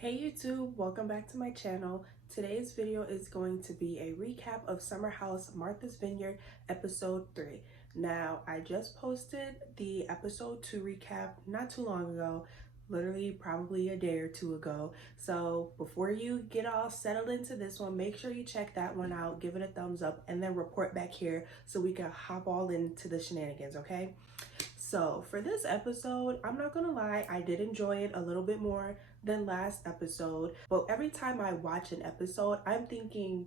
Hey YouTube, welcome back to my channel. Today's video is going to be a recap of Summer House Martha's Vineyard episode 3. Now, I just posted the episode 2 recap not too long ago, literally probably a day or two ago. So before you get all settled into this one, make sure you check that one out, give it a thumbs up, and then report back here so we can hop all into the shenanigans, okay? So for this episode, I'm not gonna lie, I did enjoy it a little bit more than last episode, but every time I watch an episode, I'm thinking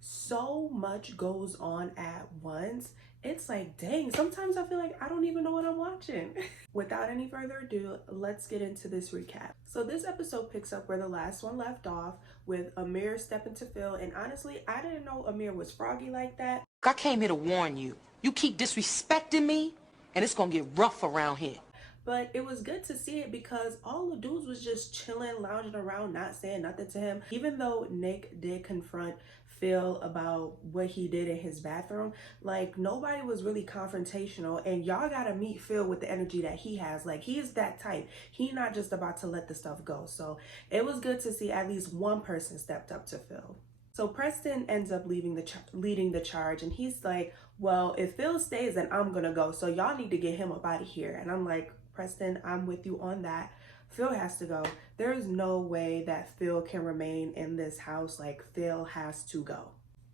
so much goes on at once. It's like, dang, sometimes I feel like I don't even know what I'm watching. Without any further ado, let's get into this recap. So this episode picks up where the last one left off with Amir stepping to Phil, and honestly, I didn't know Amir was froggy like that. I came here to warn you. You keep disrespecting me, and it's gonna get rough around here. But it was good to see it because all the dudes was just chilling, lounging around, not saying nothing to him. Even though Nick did confront Phil about what he did in his bathroom, like nobody was really confrontational, and y'all gotta meet Phil with the energy that he has. Like, he is that type. He's not just about to let the stuff go. So it was good to see at least one person stepped up to Phil. So Preston ends up leading the charge, and he's like, well, if Phil stays, then I'm gonna go. So y'all need to get him up out of here. And I'm like, Preston, I'm with you on that. Phil has to go. There is no way that Phil can remain in this house. Like, Phil has to go.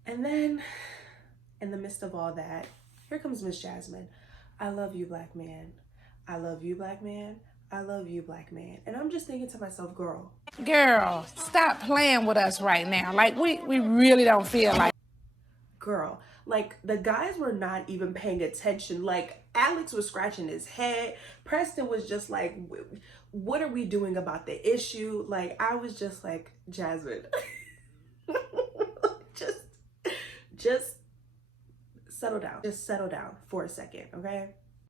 And then, in the midst of all that, here comes Miss Jasmine. I love you, black man. I love you, black man. I love you, black man. And I'm just thinking to myself, girl, stop playing with us right now. Like, we really don't feel like. Girl, like, the guys were not even paying attention. Like, Alex was scratching his head. Preston was just like, what are we doing about the issue? Like, I was just like, Jasmine, just settle down. Just settle down for a second, okay?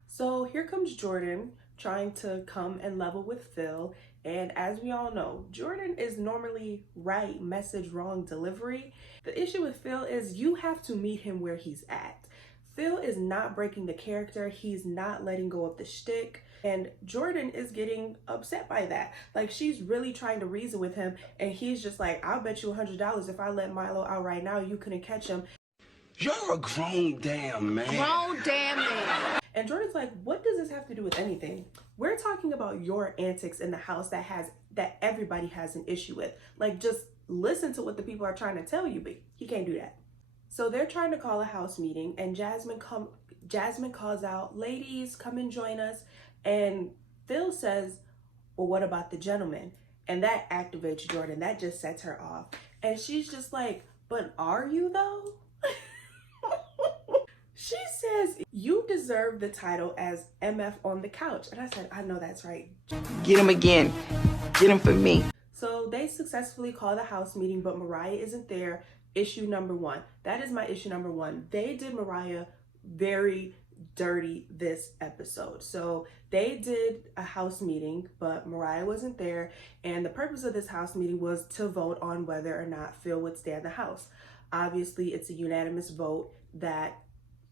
So here comes Jordan trying to come and level with Phil. And as we all know, Jordan is normally right message, wrong delivery. The issue with Phil is you have to meet him where he's at. Phil is not breaking the character. He's not letting go of the shtick. And Jordan is getting upset by that. Like, she's really trying to reason with him. And he's just like, I'll bet you $100 if I let Milo out right now, you couldn't catch him. You're a grown damn man. Grown damn man. And Jordan's like, what does this have to do with anything? We're talking about your antics in the house that everybody has an issue with. Like, just listen to what the people are trying to tell you, but he can't do that. So they're trying to call a house meeting, and Jasmine calls out, ladies, come and join us. And Phil says, well, what about the gentleman? And that activates Jordan. That just sets her off. And she's just like, but are you though? She says, you deserve the title as MF on the couch. And I said, I know that's right. Get him again. Get him for me. So they successfully call the house meeting, but Mariah isn't there. Issue number 1. That is my issue number 1. They did Mariah very dirty this episode. So they did a house meeting, but Mariah wasn't there. And the purpose of this house meeting was to vote on whether or not Phil would stay in the house. Obviously, it's a unanimous vote that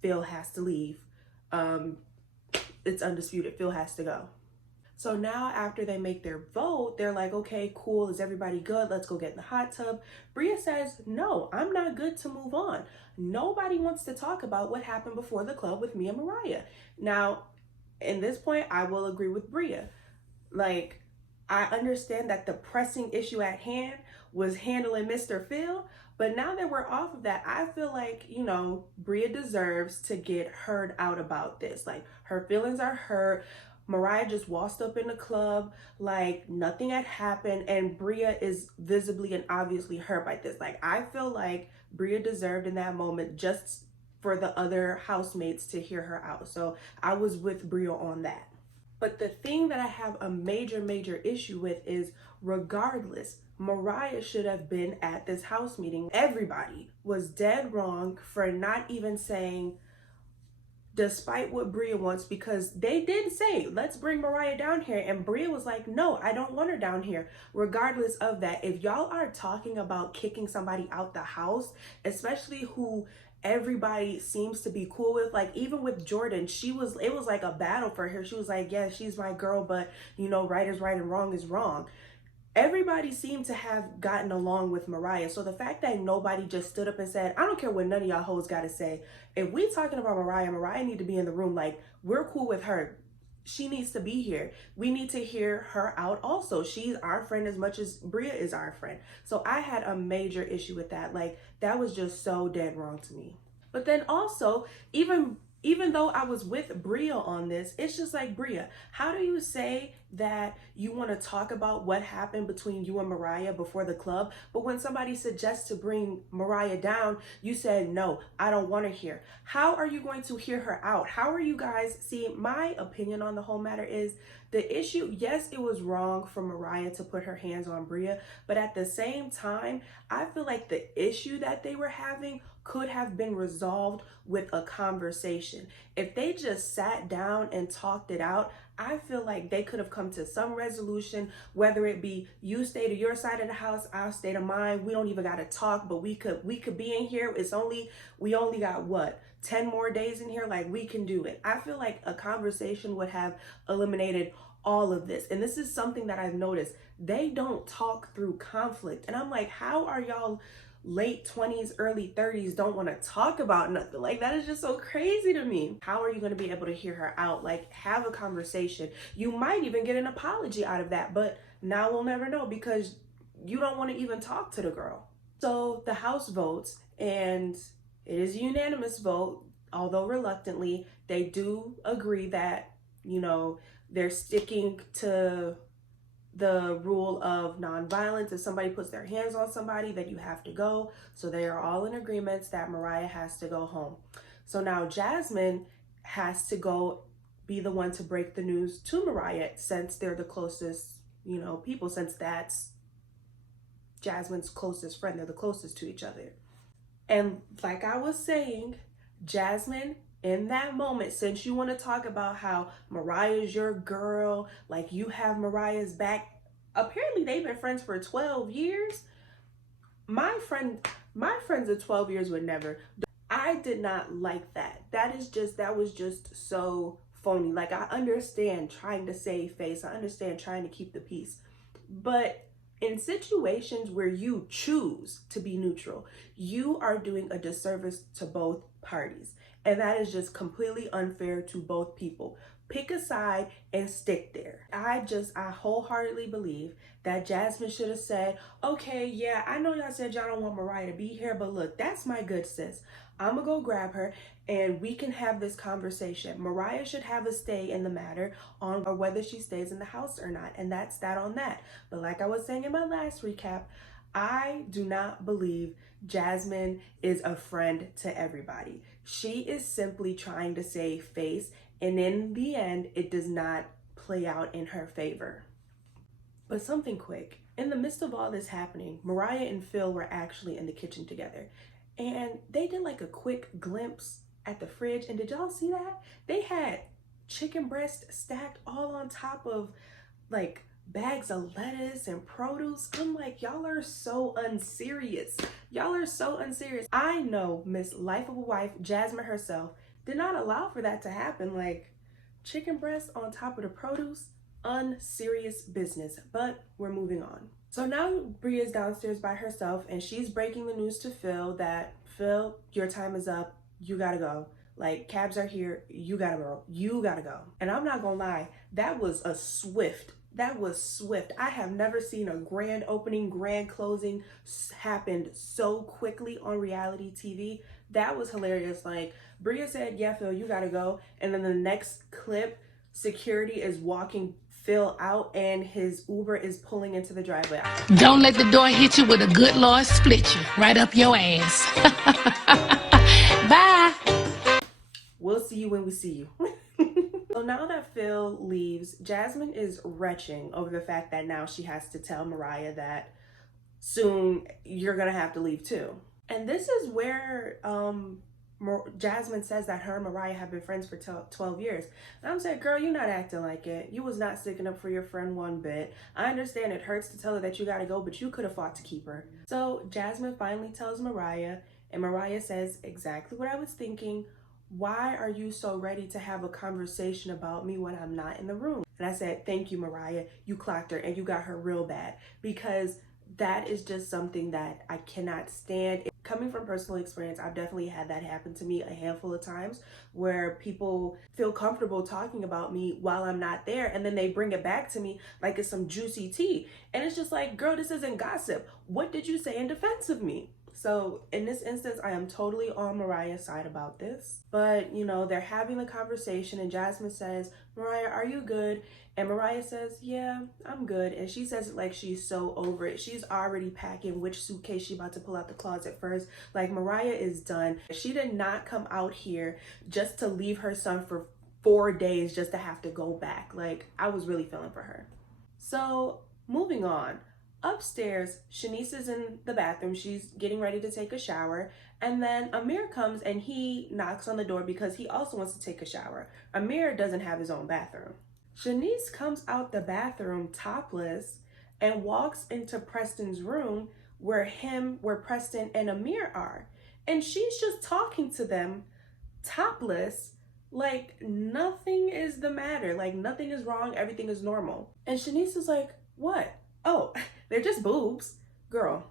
Phil has to leave. It's undisputed. Phil has to go. So now after they make their vote, they're like, okay, cool. Is everybody good? Let's go get in the hot tub. Bria says, no, I'm not good to move on. Nobody wants to talk about what happened before the club with me and Mariah. Now, in this point, I will agree with Bria. Like, I understand that the pressing issue at hand was handling Mr. Phil, but now that we're off of that, I feel like, you know, Bria deserves to get heard out about this. Like, her feelings are hurt. Mariah just waltzed up in the club like nothing had happened, and Bria is visibly and obviously hurt by this. Like, I feel like Bria deserved in that moment just for the other housemates to hear her out. So I was with Bria on that. But the thing that I have a major issue with is, regardless, Mariah should have been at this house meeting. Everybody was dead wrong for not even saying, despite what Bria wants, because they did say, let's bring Mariah down here. And Bria was like, no, I don't want her down here. Regardless of that, if y'all are talking about kicking somebody out the house, especially who everybody seems to be cool with, like even with Jordan, it was like a battle for her. She was like, yeah, she's my girl, but you know, right is right and wrong is wrong. everybody seemed to have gotten along with Mariah. So the fact that nobody just stood up and said, I don't care what none of y'all hoes got to say. If we talking about Mariah, Mariah need to be in the room. Like, we're cool with her. She needs to be here. We need to hear her out also. She's our friend as much as Bria is our friend. So I had a major issue with that. Like, that was just so dead wrong to me. But then also, even though I was with Bria on this, it's just like, Bria, how do you say that you want to talk about what happened between you and Mariah before the club, but when somebody suggests to bring Mariah down, you said, no, I don't want to hear? How are you going to hear her out? How are you guys? See, my opinion on the whole matter is the issue, yes, it was wrong for Mariah to put her hands on Bria, but at the same time, I feel like the issue that they were having could have been resolved with a conversation. If they just sat down and talked it out, I feel like they could have come to some resolution, whether it be you stay to your side of the house, I'll stay to mine. We don't even got to talk, but we could be in here. We only got what, 10 more days in here? Like, we can do it. I feel like a conversation would have eliminated all of this. And this is something that I've noticed. They don't talk through conflict. And I'm like, how are y'all late 20s, early 30s don't want to talk about nothing? Like, that is just so crazy to me. How are you going to be able to hear her out? Like, have a conversation. You might even get an apology out of that, but now we'll never know because you don't want to even talk to the girl. So the house votes, and it is a unanimous vote, although reluctantly. They do agree that, you know, they're sticking to the rule of nonviolence. If somebody puts their hands on somebody, then you have to go. So they are all in agreement that Mariah has to go home. So now Jasmine has to go be the one to break the news to Mariah, since they're the closest, you know, people, since that's Jasmine's closest friend. They're the closest to each other. And like I was saying, Jasmine, in that moment, since you want to talk about how Mariah's your girl, like you have Mariah's back, apparently they've been friends for 12 years. My friends of 12 years would never. I did not like that. That was just so phony. Like, I understand trying to save face. I understand trying to keep the peace. But in situations where you choose to be neutral, you are doing a disservice to both parties. And that is just completely unfair to both people. Pick a side and stick there. I wholeheartedly believe that Jasmine should have said, okay, yeah, I know y'all said y'all don't want Mariah to be here, but look, that's my good sis. I'm gonna go grab her and we can have this conversation. Mariah should have a say in the matter on whether she stays in the house or not. And that's that on that. But like I was saying in my last recap, I do not believe Jasmine is a friend to everybody. She is simply trying to save face, and in the end, it does not play out in her favor. But something quick. In the midst of all this happening, Mariah and Phil were actually in the kitchen together, and they did like a quick glimpse at the fridge. And did y'all see that? They had chicken breast stacked all on top of like bags of lettuce and produce. I'm like, y'all are so unserious. Y'all are so unserious. I know Miss Life of a Wife, Jasmine herself, did not allow for that to happen. Like, chicken breast on top of the produce, unserious business. But we're moving on. So now Bria's downstairs by herself, and she's breaking the news to Phil that, Phil, your time is up. You gotta go. Like, cabs are here. You gotta go. You gotta go. And I'm not gonna lie, that was swift. I have never seen a grand opening, grand closing happened so quickly on reality TV. That was hilarious. Like, Bria said, yeah, Phil, you gotta go. And then the next clip, security is walking Phil out and his Uber is pulling into the driveway. Don't let the door hit you with a good Lord split you right up your ass. Bye. We'll see you when we see you. So now that Phil leaves, Jasmine is retching over the fact that now she has to tell Mariah that soon you're gonna have to leave too. And this is where Jasmine says that her and Mariah have been friends for 12 years. And I'm saying, girl, you're not acting like it. You was not sticking up for your friend one bit. I understand it hurts to tell her that you gotta go, but you could have fought to keep her. So Jasmine finally tells Mariah, and Mariah says exactly what I was thinking. Why are you so ready to have a conversation about me when I'm not in the room? And I said, thank you, Mariah. You clocked her and you got her real bad, because that is just something that I cannot stand. Coming from personal experience, I've definitely had that happen to me a handful of times, where people feel comfortable talking about me while I'm not there, and then they bring it back to me like it's some juicy tea. And it's just like, girl, this isn't gossip. What did you say in defense of me? So in this instance, I am totally on Mariah's side about this. But, you know, they're having the conversation and Jasmine says, Mariah, are you good? And Mariah says, yeah, I'm good. And she says it like she's so over it. She's already packing which suitcase she about to pull out the closet first. Like, Mariah is done. She did not come out here just to leave her son for 4 days just to have to go back. Like, I was really feeling for her. So moving on. Upstairs, Shanice is in the bathroom. She's getting ready to take a shower. And then Amir comes and he knocks on the door because he also wants to take a shower. Amir doesn't have his own bathroom. Shanice comes out the bathroom topless and walks into Preston's room where Preston and Amir are. And she's just talking to them topless, like nothing is the matter, like nothing is wrong, everything is normal. And Shanice is like, what? Oh, they're just boobs. Girl.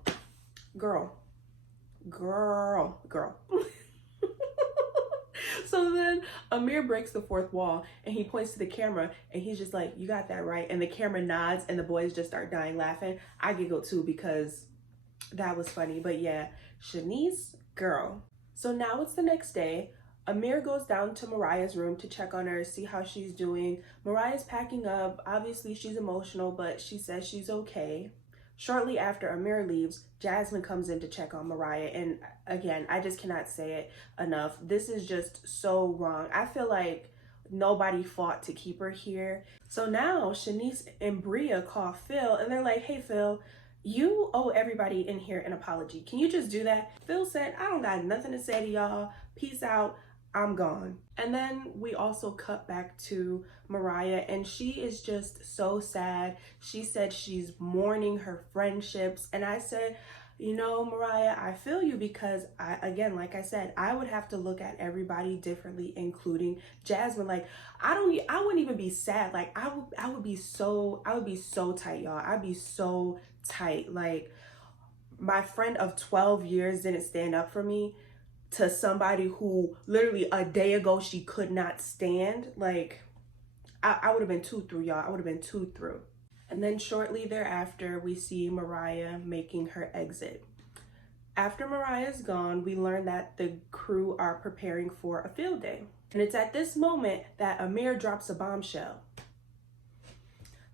So then Amir breaks the fourth wall and he points to the camera and he's just like, you got that right. And the camera nods and the boys just start dying laughing. I giggled too because that was funny. But yeah, Shanice, girl. So now it's the next day. Amir goes down to Mariah's room to check on her, see how she's doing. Mariah's packing up. Obviously, she's emotional, but she says she's okay. Shortly after Amir leaves, Jasmine comes in to check on Mariah. And again, I just cannot say it enough. This is just so wrong. I feel like nobody fought to keep her here. So now Shanice and Bria call Phil and they're like, hey, Phil, you owe everybody in here an apology. Can you just do that? Phil said, I don't got nothing to say to y'all. Peace out. I'm gone. And then we also cut back to Mariah and she is just so sad. She said she's mourning her friendships. And I said, you know, Mariah, I feel you because again, like I said, I would have to look at everybody differently, including Jasmine. Like, I wouldn't even be sad. Like, I would be so tight, y'all. I'd be so tight. Like, my friend of 12 years didn't stand up for me to somebody who literally a day ago she could not stand. Like, I would have been too through, y'all. I would have been too through. And then shortly thereafter, we see Mariah making her exit. After Mariah's gone, we learn that the crew are preparing for a field day. And it's at this moment that Amir drops a bombshell.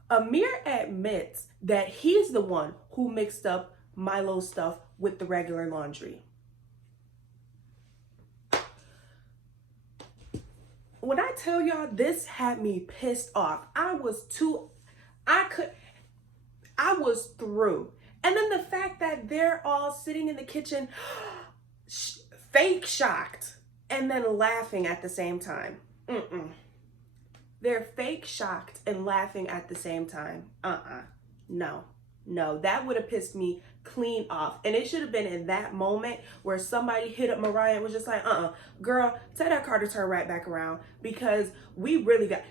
Amir admits that he's the one who mixed up Milo's stuff with the regular laundry. When I tell y'all, this had me pissed off. I was through. And then the fact that they're all sitting in the kitchen, fake shocked, and then laughing at the same time. They're fake shocked and laughing at the same time. No, that would have pissed me clean off. And it should have been in that moment where somebody hit up Mariah and was just like, girl, tell that car to turn right back around because we really got,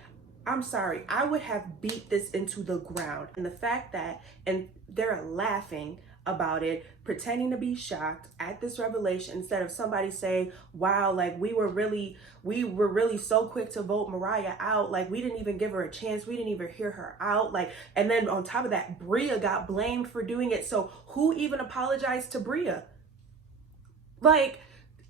I'm sorry, I would have beat this into the ground. And the fact that, and they're laughing about it, pretending to be shocked at this revelation instead of somebody saying, wow, like we were really so quick to vote Mariah out. Like, we didn't even give her a chance. We didn't even hear her out. Like, and then on top of that, Bria got blamed for doing it. So who even apologized to Bria? Like,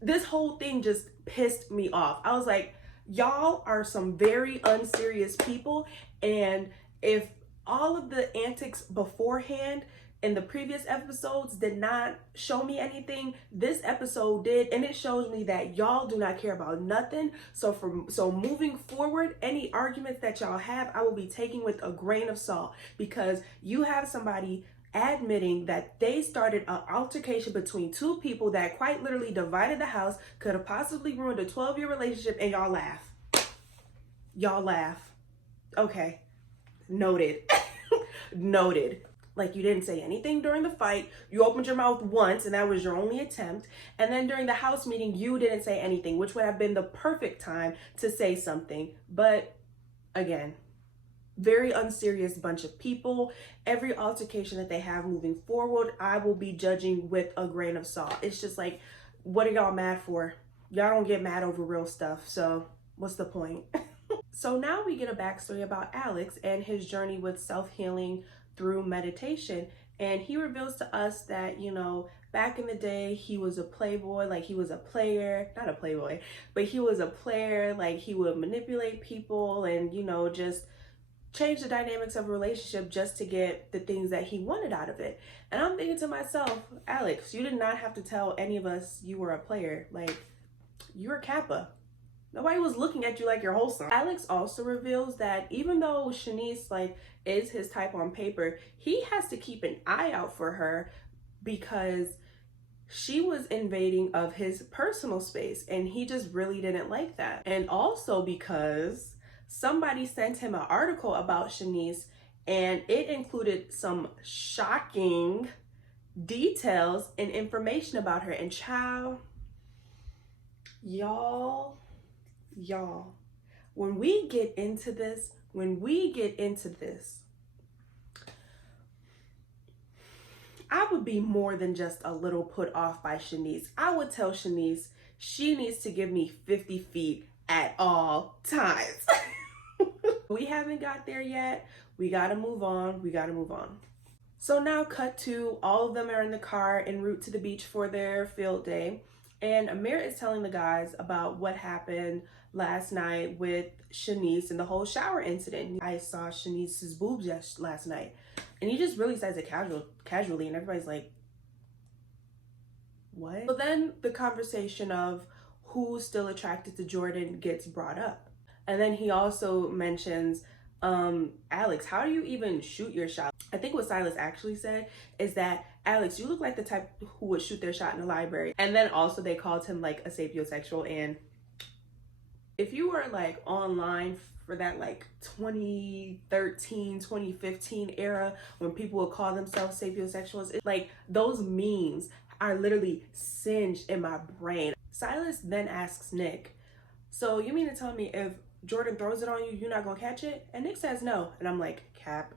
this whole thing just pissed me off. I was like, y'all are some very unserious people. And if all of the antics beforehand in the previous episodes did not show me anything, this episode did, and it shows me that y'all do not care about nothing. So moving forward, any arguments that y'all have, I will be taking with a grain of salt, because you have somebody admitting that they started an altercation between two people that quite literally divided the house, could have possibly ruined a 12-year relationship, and y'all laugh. Y'all laugh. Okay, noted. Noted. Like, you didn't say anything during the fight. You opened your mouth once, and that was your only attempt. And then during the house meeting, you didn't say anything, which would have been the perfect time to say something. But again, very unserious bunch of people. Every altercation that they have moving forward, I will be judging with a grain of salt. It's just like, what are y'all mad for? Y'all don't get mad over real stuff. So what's the point? So now we get a backstory about Alex and his journey with self-healing through meditation. And he reveals to us that, you know, back in the day, he was a playboy, like he was a player, not a playboy, but he was a player, like he would manipulate people and, you know, just change the dynamics of a relationship just to get the things that he wanted out of it. And I'm thinking to myself, Alex, you did not have to tell any of us you were a player. Like, you're a Kappa. Nobody was looking at you like you're wholesome. Alex also reveals that even though Shanice like is his type on paper, he has to keep an eye out for her because she was invading of his personal space and he just really didn't like that. And also because somebody sent him an article about Shanice and it included some shocking details and information about her. And child, y'all, when we get into this, I would be more than just a little put off by Shanice. I would tell Shanice she needs to give me 50 feet at all times. We haven't got there yet. We gotta move on. So now cut to all of them are in the car en route to the beach for their field day. And Amir is telling the guys about what happened last night with Shanice and the whole shower incident. I saw Shanice's boobs last night. And he just really says it casually, and everybody's like, what? So then the conversation of who's still attracted to Jordan gets brought up. And then he also mentions, Alex, how do you even shoot your shot? I think what Silas actually said is that, Alex, you look like the type who would shoot their shot in the library. And then also they called him like a sapiosexual. And if you were like online for that like 2013, 2015 era when people would call themselves sapiosexuals, like those memes are literally singed in my brain. Silas then asks Nick, so you mean to tell me if Jordan throws it on you, you're not gonna catch it? And Nick says no. And I'm like, Cap.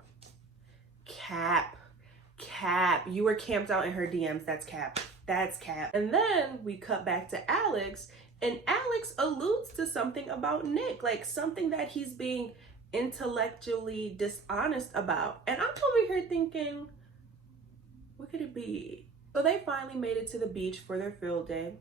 You were camped out in her DMs. That's Cap. And then we cut back to Alex, and Alex alludes to something about Nick, like something that he's being intellectually dishonest about. And I'm over here thinking, what could it be? So they finally made it to the beach for their field day,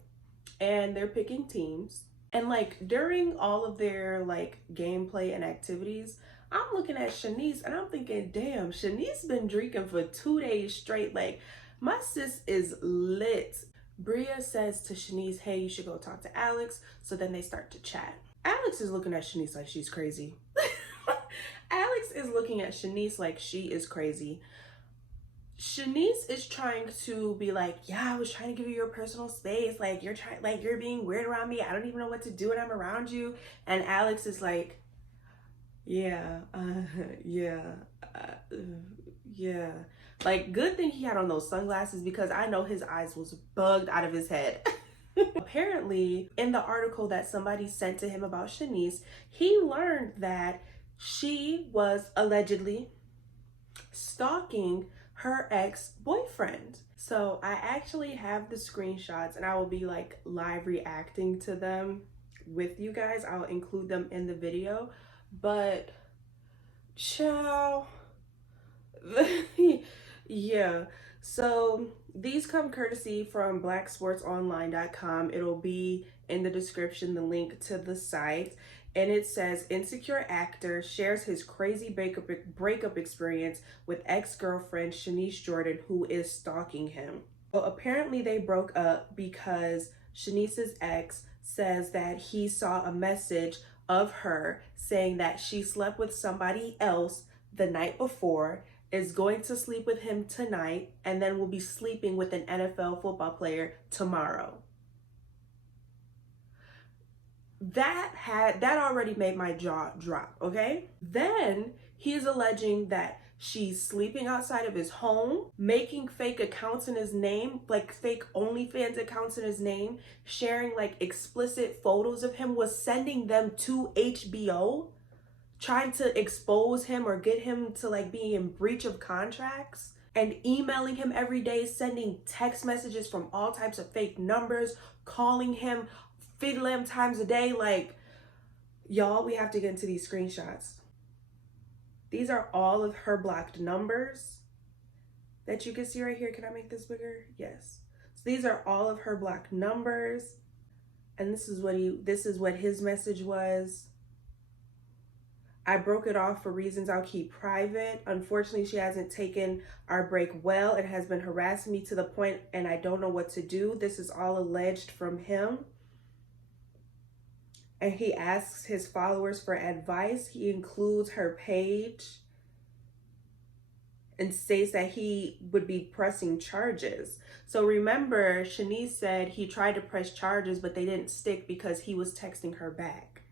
and they're picking teams. And like during all of their like gameplay and activities, I'm looking at Shanice and I'm thinking, damn, Shanice been drinking for 2 days straight. Like, my sis is lit. Bria says to Shanice, hey, you should go talk to Alex. So then they start to chat. Alex is looking at Shanice like she's crazy. Alex is looking at Shanice like she is crazy. Shanice is trying to be like, yeah, I was trying to give you your personal space. Like, you're being weird around me. I don't even know what to do when I'm around you. And Alex is like, yeah. Like, good thing he had on those sunglasses because I know his eyes was bugged out of his head. Apparently, in the article that somebody sent to him about Shanice, he learned that she was allegedly stalking her ex-boyfriend. So I actually have the screenshots and I will be like live reacting to them with you guys. I'll include them in the video. But ciao. Yeah, so these come courtesy from blacksportsonline.com. It'll be in the description, the link to the site. And it says, insecure actor shares his crazy breakup experience with ex-girlfriend Shanice Jordan, who is stalking him. Well, apparently they broke up because Shanice's ex says that he saw a message of her saying that she slept with somebody else the night before, is going to sleep with him tonight, and then will be sleeping with an NFL football player tomorrow. That already made my jaw drop, okay? Then he's alleging that She's sleeping outside of his home, making fake accounts in his name, like fake OnlyFans accounts in his name, sharing like explicit photos of him, was sending them to HBO, trying to expose him or get him to like be in breach of contracts, and emailing him every day, sending text messages from all types of fake numbers, calling him 50 times a day. Like, y'all, we have to get into these screenshots. These are all of her blocked numbers that you can see right here. Can I make this bigger? Yes. So these are all of her blocked numbers. And this is what his message was. I broke it off for reasons I'll keep private. Unfortunately, she hasn't taken our break well and has been harassing me to the point, and I don't know what to do. This is all alleged from him. And he asks his followers for advice. He includes her page and states that he would be pressing charges. So remember, Shanice said he tried to press charges, but they didn't stick because he was texting her back.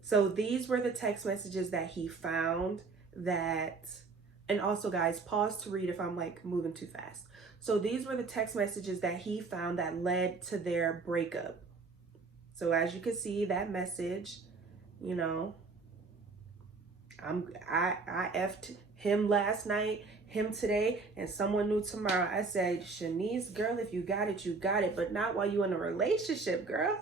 So these were the text messages that he found that, and also guys, pause to read if I'm like moving too fast. So these were the text messages that he found that led to their breakup. So as you can see, that message, you know, I effed him last night, him today, and someone new tomorrow. I said, Shanice, girl, if you got it, you got it, but not while you in a relationship, girl.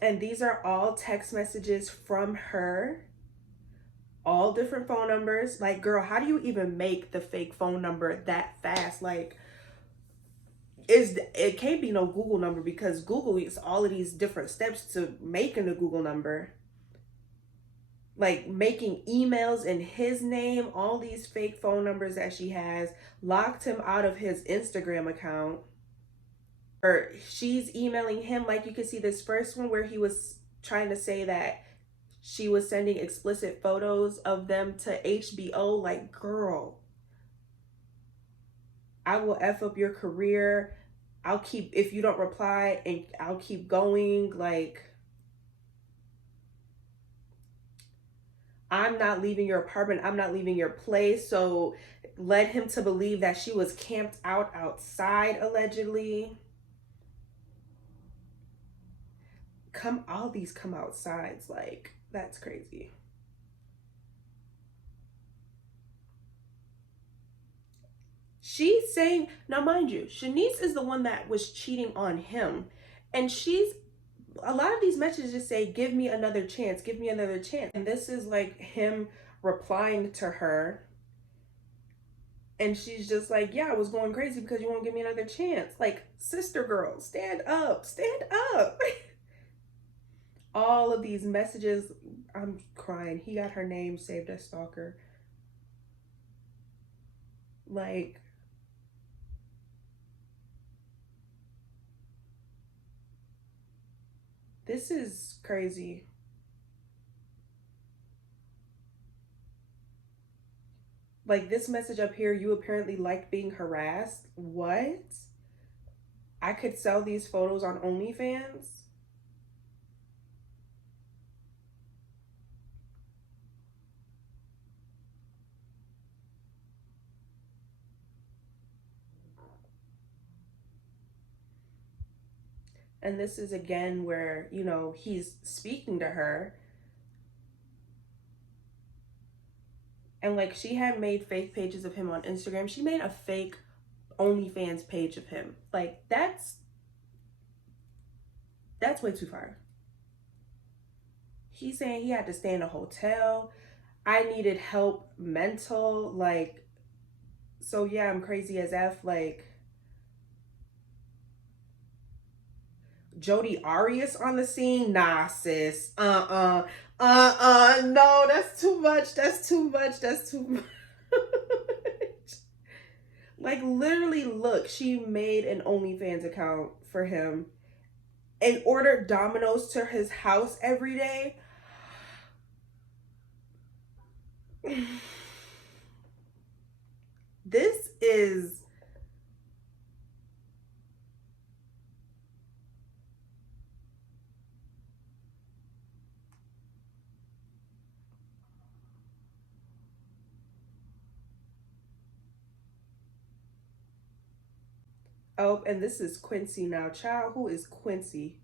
And these are all text messages from her, all different phone numbers. Like, girl, how do you even make the fake phone number that fast? Like, it can't be no Google number, because Google is all of these different steps to making a Google number. Like making emails in his name, all these fake phone numbers that she has, locked him out of his Instagram account. Or she's emailing him, like you can see this first one where he was trying to say that she was sending explicit photos of them to HBO. Like, girl, I will F up your career. If you don't reply, and I'll keep going. Like, I'm not leaving your apartment. I'm not leaving your place. So led him to believe that she was camped out outside, allegedly. All these come outsides. Like, that's crazy. She's saying, now mind you, Shanice is the one that was cheating on him. And a lot of these messages say, give me another chance, give me another chance. And this is like him replying to her. And she's just like, yeah, I was going crazy because you won't give me another chance. Like, sister girl, stand up, stand up. All of these messages, I'm crying. He got her name saved as stalker. Like, this is crazy. Like, this message up here, you apparently like being harassed. What? I could sell these photos on OnlyFans? And this is again where, you know, he's speaking to her. And like, she had made fake pages of him on Instagram. She made a fake OnlyFans page of him. Like, that's way too far. He's saying he had to stay in a hotel. I needed help mental. Like, so yeah, I'm crazy as F. Like, Jodi Arias on the scene? Nah, sis. No, that's too much. That's too much. That's too much. Like, literally, look, she made an OnlyFans account for him and ordered Domino's to his house every day. This is... Oh, and this is Quincy now. Child, who is Quincy?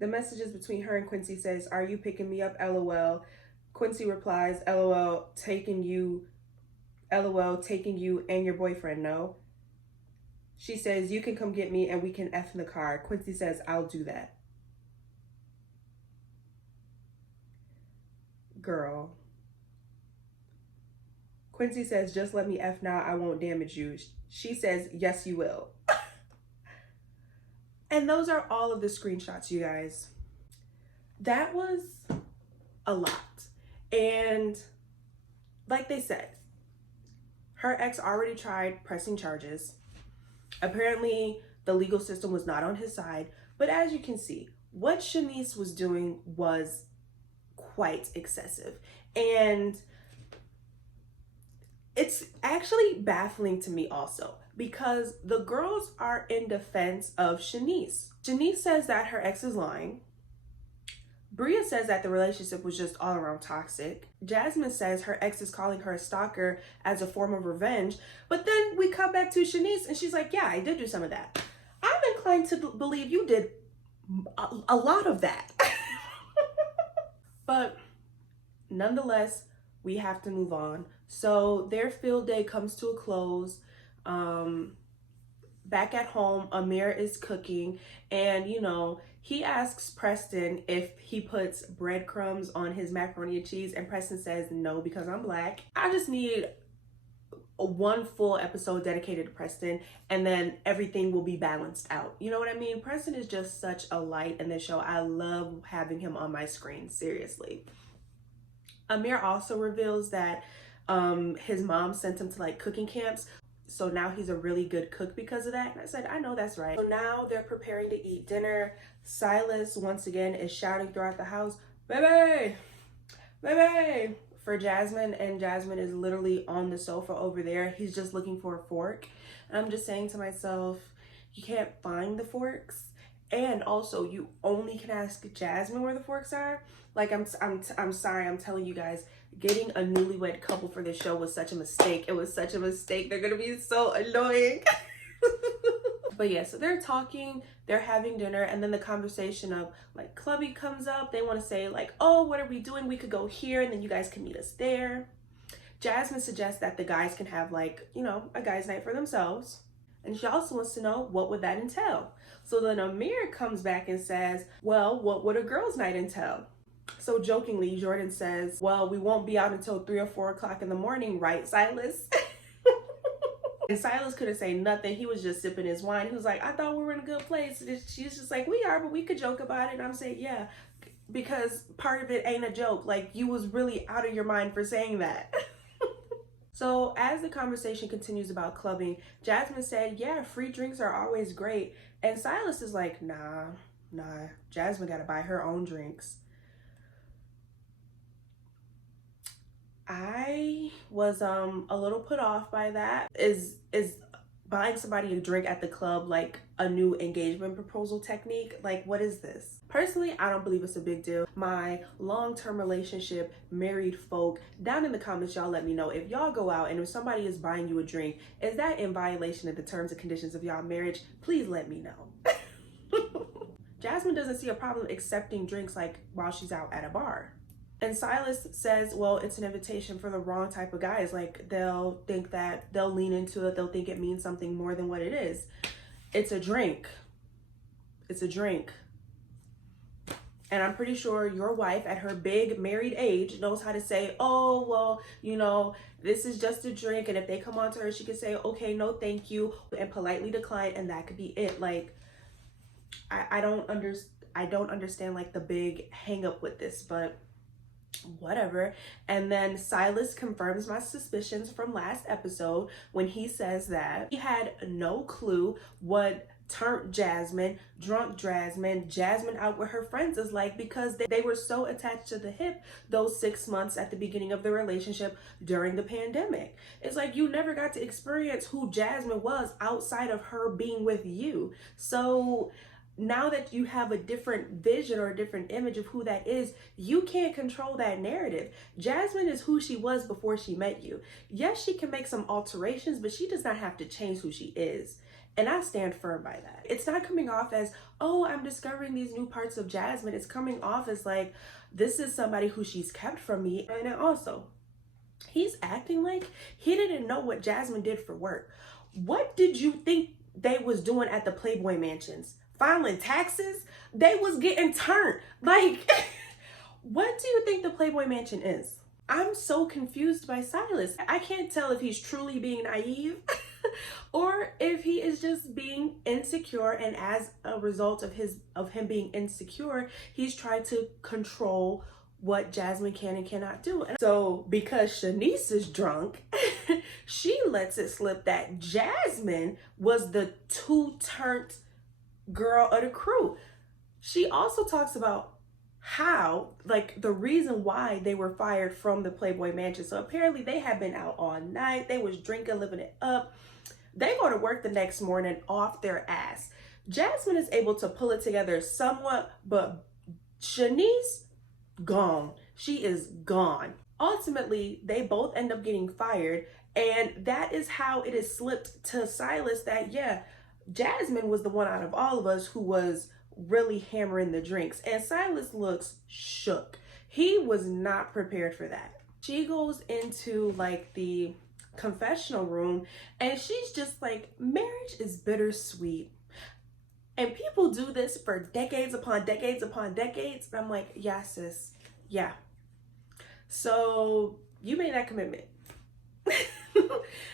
The messages between her and Quincy says, "Are you picking me up? LOL." Quincy replies, "LOL, taking you, LOL, taking you and your boyfriend, no?" She says, "You can come get me and we can F in the car." Quincy says, "I'll do that." Girl. Quincy says, "Just let me F now. I won't damage you." She says, "Yes, you will." And those are all of the screenshots, you guys. That was a lot. And like they said, her ex already tried pressing charges. Apparently, the legal system was not on his side. But as you can see, what Shanice was doing was quite excessive. And it's actually baffling to me also, because the girls are in defense of Shanice. Shanice says that her ex is lying. Bria says that the relationship was just all around toxic. Jasmine says her ex is calling her a stalker as a form of revenge. But then we come back to Shanice and she's like, "Yeah, I did do some of that." I'm inclined to believe you did a lot of that. But nonetheless, we have to move on. So their field day comes to a close. Back at home, Amir is cooking, and he asks Preston if he puts breadcrumbs on his macaroni and cheese, and Preston says no because I'm black. I just need one full episode dedicated to Preston, and then everything will be balanced out. You know what I mean? Preston is just such a light in this show. I love having him on my screen, seriously. Amir also reveals that his mom sent him to like cooking camps. So now he's a really good cook because of that. And I said, I know that's right. So now they're preparing to eat dinner. Silas, once again, is shouting throughout the house, "Baby, baby," for Jasmine. And Jasmine is literally on the sofa over there. He's just looking for a fork. And I'm just saying to myself, you can't find the forks. And also, you only can ask Jasmine where the forks are. Like, I'm sorry, I'm telling you guys, getting a newlywed couple for this show was such a mistake. It was such a mistake. They're gonna be so annoying. But yeah, so they're talking, they're having dinner, and then the conversation of like Clubby comes up. They want to say like, "Oh, what are we doing? We could go here, and then you guys can meet us there." Jasmine suggests that the guys can have like, a guys' night for themselves. And she also wants to know what would that entail. So then Amir comes back and says, "Well, what would a girls' night entail?" So jokingly, Jordan says, "Well, we won't be out until 3 or 4 o'clock in the morning, right, Silas?" And Silas couldn't say nothing. He was just sipping his wine. He was like, "I thought we were in a good place." And she's just like, "We are, but we could joke about it." And I'm saying, yeah, because part of it ain't a joke. Like, you was really out of your mind for saying that. So as the conversation continues about clubbing, Jasmine said, "Yeah, free drinks are always great." And Silas is like, nah, Jasmine gotta buy her own drinks. I was a little put off by that. Is buying somebody a drink at the club like a new engagement proposal technique? Like, what is this? Personally, I don't believe it's a big deal. My long-term relationship, married folk, down in the comments, y'all let me know if y'all go out and if somebody is buying you a drink, is that in violation of the terms and conditions of y'all marriage? Please let me know. Jasmine doesn't see a problem accepting drinks like while she's out at a bar. And Silas says, well, it's an invitation for the wrong type of guys. Like, they'll think that, they'll lean into it. They'll think it means something more than what it is. It's a drink. It's a drink. And I'm pretty sure your wife at her big married age knows how to say, "Oh, well, this is just a drink." And if they come on to her, she can say, "Okay, no, thank you," and politely decline. And that could be it. Like, I don't understand like the big hang up with this, but whatever. And then Silas confirms my suspicions from last episode when he says that he had no clue what turned Jasmine, drunk Jasmine out with her friends is like, because they were so attached to the hip those 6 months at the beginning of the relationship during the pandemic. It's like you never got to experience who Jasmine was outside of her being with you. So now that you have a different vision or a different image of who that is, you can't control that narrative. Jasmine is who she was before she met you. Yes, she can make some alterations, but she does not have to change who she is. And I stand firm by that. It's not coming off as, oh, I'm discovering these new parts of Jasmine. It's coming off as like, this is somebody who she's kept from me. And also, he's acting like he didn't know what Jasmine did for work. What did you think they was doing at the Playboy Mansions? Filing taxes? They was getting turned. Like, what do you think the Playboy Mansion is? I'm so confused by Silas. I can't tell if he's truly being naive or if he is just being insecure, and as a result of him being insecure, he's trying to control what Jasmine can and cannot do. And so because Shanice is drunk, she lets it slip that Jasmine was the two-turned girl of the crew. She also talks about how, like, the reason why they were fired from the Playboy Mansion. So apparently they had been out all night. They was drinking, living it up. They go to work the next morning off their ass. Jasmine is able to pull it together somewhat, but Shanice, gone. She is gone. Ultimately, they both end up getting fired, and that is how it is slipped to Silas that, yeah, Jasmine was the one out of all of us who was really hammering the drinks, and Silas looks shook. He was not prepared for that. She goes into like the confessional room and she's just like, marriage is bittersweet. And people do this for decades upon decades upon decades. And I'm like, yeah, sis, yeah. So you made that commitment.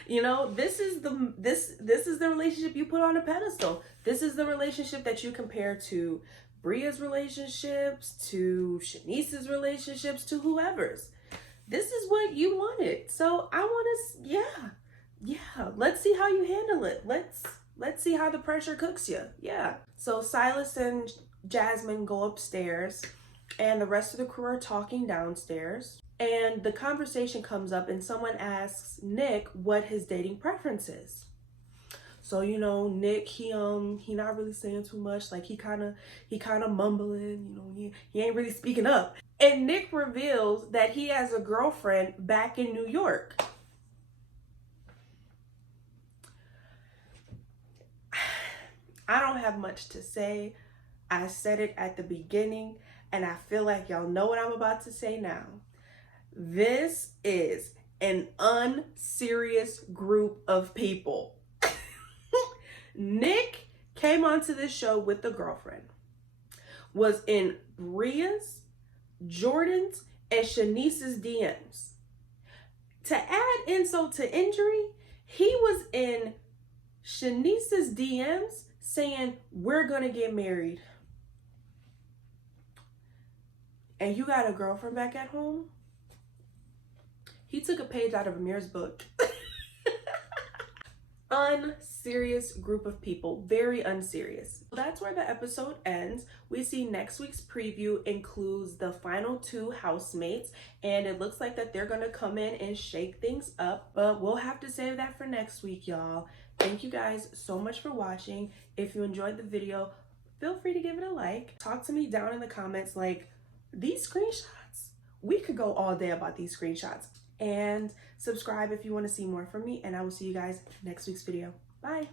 You know, this is the relationship you put on a pedestal. This is the relationship that you compare to Bria's relationships, to Shanice's relationships, to whoever's. This is what you wanted. So I want to, yeah. Let's see how you handle it. Let's see how the pressure cooks you. Yeah. So Silas and Jasmine go upstairs, and the rest of the crew are talking downstairs. And the conversation comes up, and someone asks Nick what his dating preference is. So, you know, Nick, he not really saying too much. Like he kind of mumbling, you know, he ain't really speaking up. And Nick reveals that he has a girlfriend back in New York. I don't have much to say. I said it at the beginning, and I feel like y'all know what I'm about to say now. This is an unserious group of people. Nick came onto this show with the girlfriend, was in Bria's, Jordan's, and Shanice's DMs. To add insult to injury, he was in Shanice's DMs saying, we're gonna get married. And you got a girlfriend back at home? He took a page out of Amir's book. Unserious group of people, very unserious. That's where the episode ends. We see next week's preview includes the final 2 housemates, and it looks like that they're gonna come in and shake things up, but we'll have to save that for next week, y'all. Thank you guys so much for watching. If you enjoyed the video, feel free to give it a like. Talk to me down in the comments, like, these screenshots, we could go all day about these screenshots. And subscribe if you want to see more from me, and I will see you guys next week's video. Bye.